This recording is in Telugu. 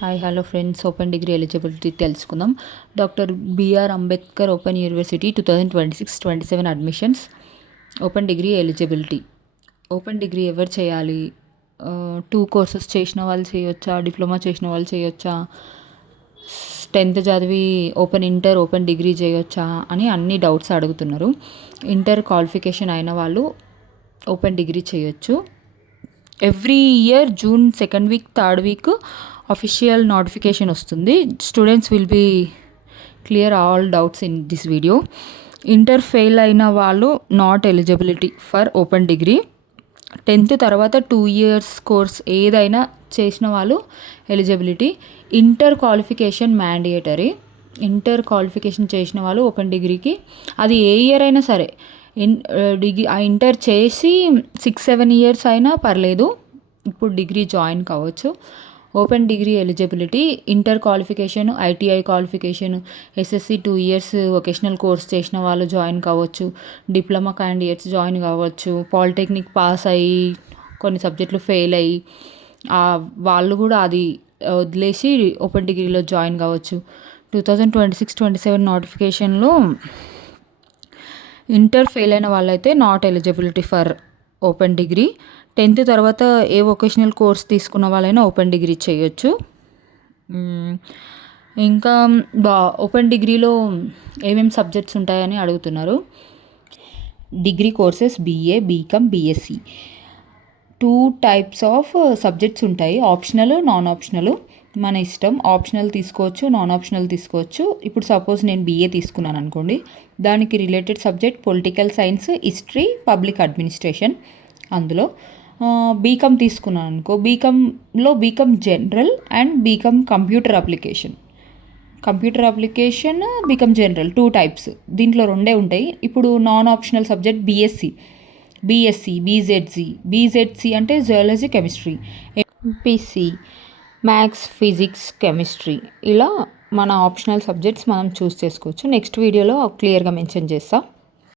Hi hello friends, open degree eligibility తెలుసుకుందాం. Doctor BR Ambedkar open university 2026-27 admissions. Open degree eligibility. Open degree ఎవరు చేయాలి? 2 కోర్సెస్ చేసిన వాళ్ళు చేయొచ్చా? డిప్లొమా చేసిన వాళ్ళు చేయొచ్చా? 10th చదివి ఇంటర్ ఓపెన్ డిగ్రీ చేయొచ్చా అని అన్ని డౌట్స్ అడుగుతున్నారు. ఇంటర్ క్వాలిఫికేషన్ అయిన వాళ్ళు ఓపెన్ డిగ్రీ చేయొచ్చు. Every year June 2nd week 3rd week official notification వస్తుంది. Students will be clear all doubts in this video. Inter fail అయిన వాళ్ళు not eligibility for open degree. 10th తర్వాత 2 years కోర్స్ ఏదైనా చేసిన వాళ్ళు eligibility. Inter qualification mandatory. Inter qualification చేసిన వాళ్ళు ఓపెన్ డిగ్రీకి, అది ఏ ఇయర్ అయినా సరే, ఇంటర్ చేసి 6-7 years అయినా పర్లేదు, ఇప్పుడు డిగ్రీ జాయిన్ కావచ్చు. Open degree eligibility inter qualification, ITI qualification, SSC 2 years vocational course చేసిన వాళ్ళు జాయిన్ కావచ్చు. డిప్లొమా క్యాండిడేట్స్ జాయిన్ కావచ్చు. పాలిటెక్నిక్ పాస్ అయ్యి కొన్ని సబ్జెక్టులు ఫెయిల్ అయ్యి వాళ్ళు కూడా అది వదిలేసి ఓపెన్ డిగ్రీలో జాయిన్ కావచ్చు. 2026-27 నోటిఫికేషన్లో ఇంటర్ ఫెయిల్ అయిన వాళ్ళైతే not eligibility for open degree. 10th తర్వాత ఏ వొకేషనల్ కోర్స్ తీసుకున్న వాళ్ళైనా ఓపెన్ డిగ్రీ చేయొచ్చు. ఇంకా ఓపెన్ డిగ్రీలో ఏమేమి సబ్జెక్ట్స్ ఉంటాయని అడుగుతున్నారు. Degree courses BA, BCom, BSc 2 types of subjects ఉంటాయి. Optional, non optional. మన ఇష్టం. ఆప్షనల్ తీసుకోవచ్చు, నాన్ ఆప్షనల్ తీసుకోవచ్చు. ఇప్పుడు సపోజ్ నేను బీఏ తీసుకున్నాను అనుకోండి, దానికి related subject political science, history, public administration. అందులో బీకామ్ తీసుకున్నాను అనుకో, బీకామ్లో BCom general and BCom computer application. BCom general 2 types. దీంట్లో 2 ఉంటాయి. ఇప్పుడు non optional subject BSc, BZC అంటే zoology, chemistry, MPC maths, physics, chemistry. ఇలా మన ఆప్షనల్ సబ్జెక్ట్స్ మనం చూస్ చేసుకోవచ్చు. నెక్స్ట్ వీడియోలో క్లియర్గా మెన్షన్ చేస్తాం.